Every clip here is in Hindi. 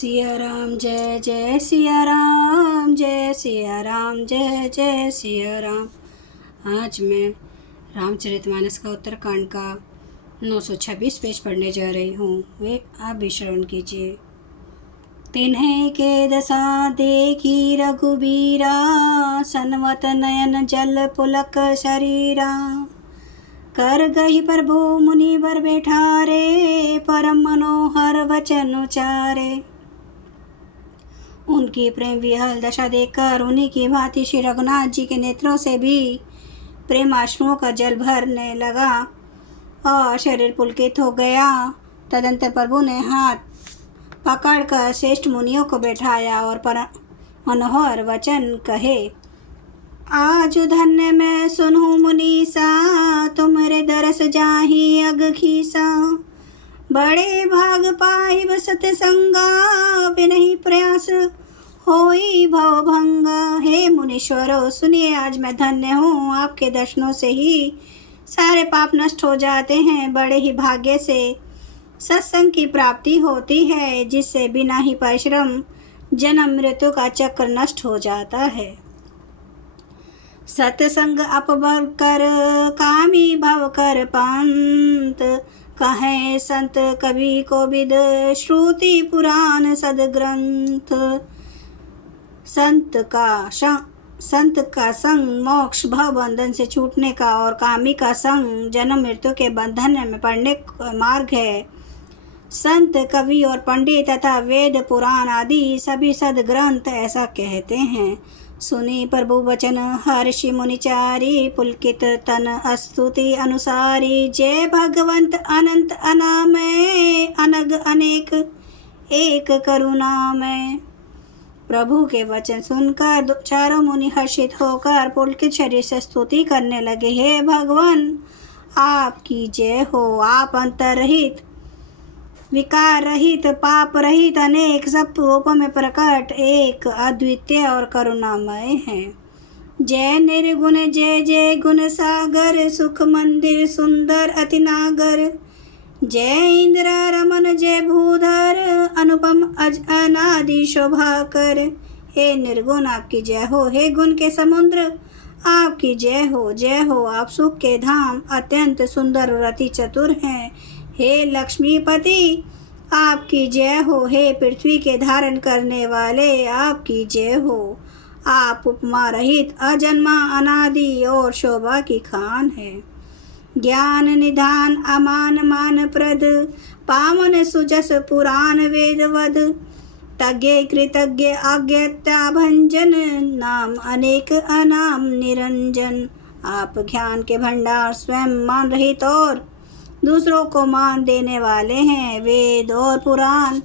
सिया राम जय जय सिया राम, जय सिया राम जय जय सिया राम। आज मैं रामचरितमानस का उत्तरकांड का 926 पेज पढ़ने जा रही हूँ। वे आप भी श्रवण कीजिए। तिन्हें के दशा देखी रघुबीरा, सनवत नयन जल पुलक शरीरा। कर गही प्रभु मुनि बर बैठारे, परम मनोहर वचन उचारे। उनकी प्रेम विहल दशा देखकर उन्हीं की भांति श्री रघुनाथ जी के नेत्रों से भी प्रेमाश्रुओं का जल भरने लगा और शरीर पुलकित हो गया। तदंतर प्रभु ने हाथ पकड़कर श्रेष्ठ मुनियों को बैठाया और मनोहर वचन कहे। आज धन्य मैं सुनूं मुनीसा, तुम्हारे दरस जाही अग खीसा। बड़े भाग पाइब सतसंगा, बिनहि प्रयास होई भव भंगा। हे मुनीश्वरों सुनिए, आज मैं धन्य हूँ। आपके दर्शनों से ही सारे पाप नष्ट हो जाते हैं। बड़े ही भाग्य से सत्संग की प्राप्ति होती है, जिससे बिना ही परिश्रम जन्म मृत्यु का चक्र नष्ट हो जाता है। सत्संग अपबर कर कामी भव कर पंत, कहें संत कवि को विद श्रुति पुराण सदग्रंथ। संत का संग मोक्ष भव बंधन से छूटने का और कामी का संग जन्म मृत्यु के बंधन में पड़ने का मार्ग है। संत कवि और पंडित तथा वेद पुराण आदि सभी सदग्रंथ ऐसा कहते हैं। सुनी प्रभु वचन हर्षि मुनिचारी, पुलकित तन स्तुति अनुसारी। जय भगवंत अनंत अनामय, अनग अनेक एक करुणामय। प्रभु के वचन सुनकर चारों मुनि हर्षित होकर पुलकित शरीर से स्तुति करने लगे। हे भगवान, आपकी जय हो। आप अंतर रहित, विकार रहित, पाप रहित, अनेक सब रूपों में प्रकट, एक अद्वितीय और करुणामय हैं। जय निर्गुण जय जय गुण सागर, सुख मंदिर सुंदर अति नागर। जय इंद्र रमन जय भूधर, अनुपम अज अनादि शोभा कर। हे निर्गुण आपकी जय हो। हे गुण के समुद्र आपकी जय हो। जय हो। आप सुख के धाम, अत्यंत सुंदर और अति चतुर हैं। हे लक्ष्मीपति आपकी जय हो। हे पृथ्वी के धारण करने वाले आपकी जय हो। आप उपमा रहित, अजन्मा, अनादि और शोभा की खान है। ज्ञान निधान अमान मान प्रद, पावन सुजस पुराण वेदवद। तज्ञ कृतज्ञ अज्ञता भंजन, नाम अनेक अनाम निरंजन। आप ज्ञान के भंडार, स्वयं मान रहित और दूसरों को मान देने वाले हैं। वेद और पुराण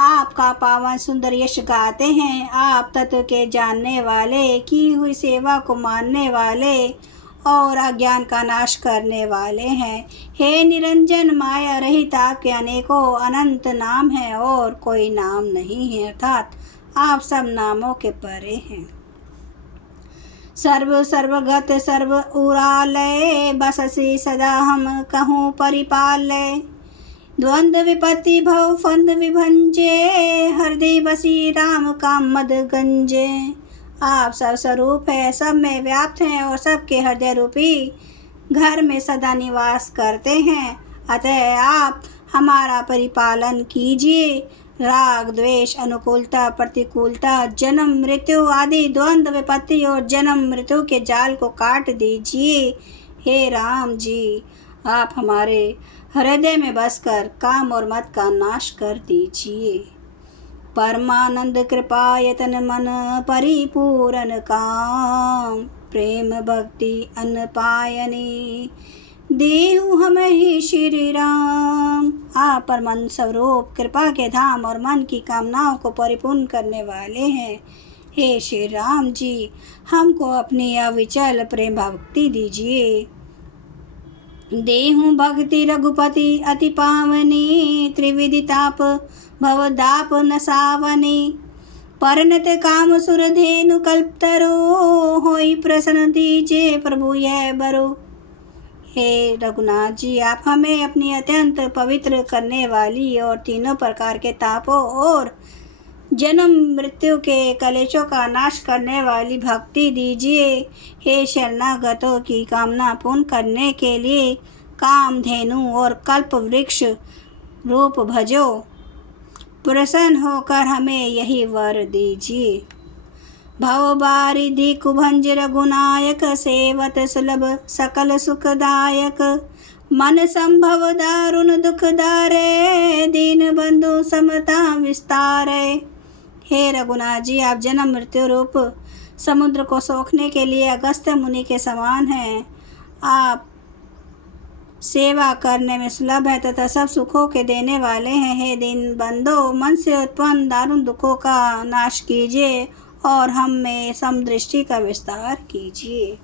आपका पावन सुंदर यश गाते हैं। आप तत्व के जानने वाले, की हुई सेवा को मानने वाले और अज्ञान का नाश करने वाले हैं। हे निरंजन, माया रहित आपके अनेकों अनंत नाम हैं और कोई नाम नहीं है, अर्थात आप सब नामों के परे हैं। सर्व सर्वगत सर्व उरालय, बससी सदा हम कहूँ परिपालय। द्वंद्व विपत्ति भव फंद विभंजे, हृदय बसी राम काम मद गंजे। आप सब स्वरूप है, सब में व्याप्त हैं और सबके हृदय रूपी घर में सदा निवास करते हैं। अतः आप हमारा परिपालन कीजिए। राग द्वेष, अनुकूलता प्रतिकूलता, जन्म मृत्यु आदि द्वंद्व विपत्ति और जन्म मृत्यु के जाल को काट दीजिए। हे राम जी, आप हमारे हृदय में बसकर काम और मत का नाश कर दीजिए। परमानंद कृपा यतन मन परिपूरन काम, प्रेम भक्ति अन्न पायनी देहु हमें ही श्री राम। आप परम स्वरूप, कृपा के धाम और मन की कामनाओं को परिपूर्ण करने वाले हैं। हे श्री राम जी, हमको अपनी अविचल प्रेम भक्ति दीजिए। देहु भक्ति रघुपति अति पावनी, त्रिविधि ताप भवदाप नसावनी। परनत काम सुर धेनु कल्पतरो, होई प्रसन्न दीजिए प्रभु यह बरो। हे रघुनाथ जी, आप हमें अपनी अत्यंत पवित्र करने वाली और तीनों प्रकार के तापों और जन्म मृत्यु के कलेशों का नाश करने वाली भक्ति दीजिए। हे शरणागतों की कामना पूर्ण करने के लिए कामधेनु और कल्प वृक्ष रूप भजो, प्रसन्न होकर हमें यही वर दीजिए। भवबारिधि कुभंज रघुनायक, सेवत सुलभ सकल सुखदायक, मन संभव दारुण दुख दारे, दीन बंधु समता विस्तारे। हे रघुनाथ जी, आप जन्म मृत्यु रूप समुद्र को सोखने के लिए अगस्त्य मुनि के समान हैं। आप सेवा करने में सुलभ है तथा सब सुखों के देने वाले हैं। हे दीन बंधो, मन से उत्पन्न दारुण दुखों का नाश कीजिए और हम में समदृष्टि का विस्तार कीजिए।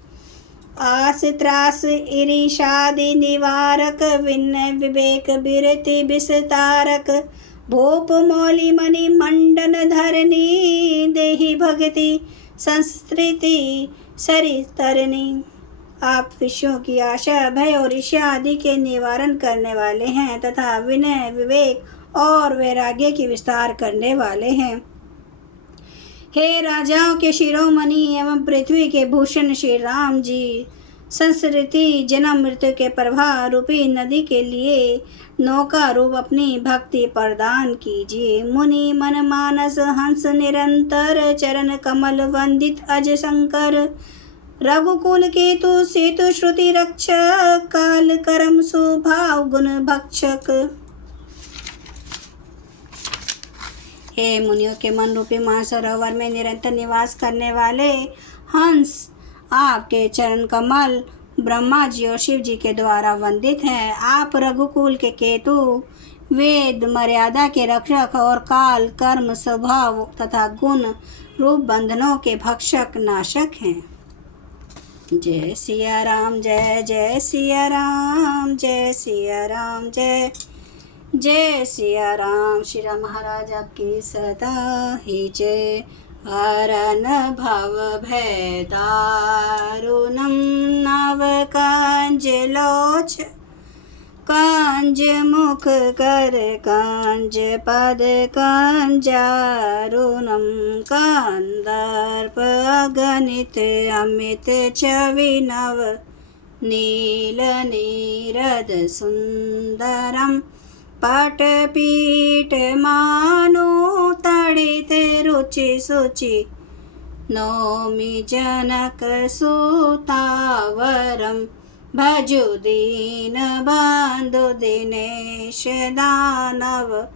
आस त्रास ईर्ष्यादि निवारक, विनय विवेक विरति विस्तारक, भूप मौली मणि मंडन धरनी, देहि भक्ति संस्कृति सरितरनी। आप विषयों की आशा भय और ईर्ष्या आदि के निवारण करने वाले हैं तथा विनय विवेक और वैराग्य की विस्तार करने वाले हैं। हे राजाओं के शिरोमणि एवं पृथ्वी के भूषण श्री राम जी, संस्कृति जन्म मृत्यु के प्रवाह रूपी नदी के लिए नौका रूप अपनी भक्ति प्रदान कीजिए। मुनि मन मानस हंस निरंतर, चरण कमल वंदित अज शंकर, रघुकुल केतु सेतु श्रुति रक्षक, काल करम सुभाव गुण भक्षक। हे मुनियों के मन रूपी मानसरोवर में निरंतर निवास करने वाले हंस, आपके चरण कमल ब्रह्मा जी और शिव जी के द्वारा वंदित हैं। आप रघुकुल के केतु, वेद मर्यादा के रक्षक और काल कर्म स्वभाव तथा गुण रूप बंधनों के भक्षक नाशक हैं। जय सिया राम, जय जय सिया राम, जय सिया राम, जय जय सिया राम। श्री राम महाराज आपकी सदा ही जय। हरन भव भय दारुणं, नव कांज लोच कांज मुख कर कांज पद कांजारुणं, कांदर्प अगणित अमित छवि नव, नील नीरद सुंदरम, पटपीठ मानो तड़ित रुचि सुचि, नौमि जनक सुतावरम, भजु दीन बंधु दिनेश दानव,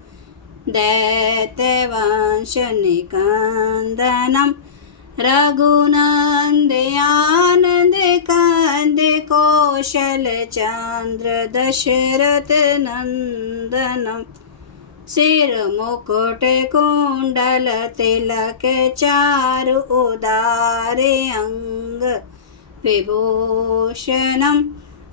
दैत्यवंश निकंदनम, रघुनंद आनंद कंद कौशल चंद्र दशरथ नंदनम, सिर मुकुट कुंडल तिलक चारु उदारे अंग, विभूषणम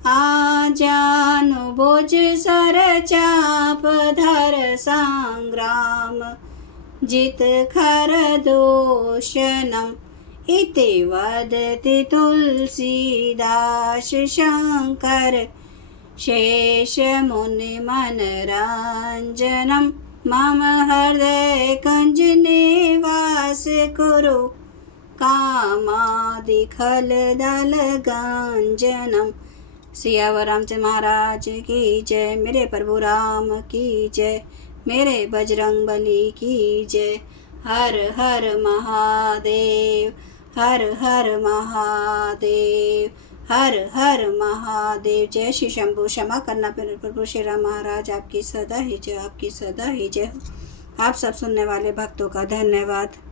आजानुभुज सर चाप धर संग्राम, जित खर दूषणम, इति वदति तुलसीदास शंकर, शेष मुनि मनरंजनम, मम हृदय कंज निवास कुरु, कामादि खल दल गांजनम। सियावर रामचंद्र महाराज की जय। मेरे प्रभु राम की जय। मेरे बजरंग बली की जय। हर हर महादेव, हर हर महादेव, हर हर महादेव। जय श्री शंभु। क्षमा करना प्रभु श्री राम महाराज आपकी सदा ही जय, आपकी सदा ही जय। आप सब सुनने वाले भक्तों का धन्यवाद।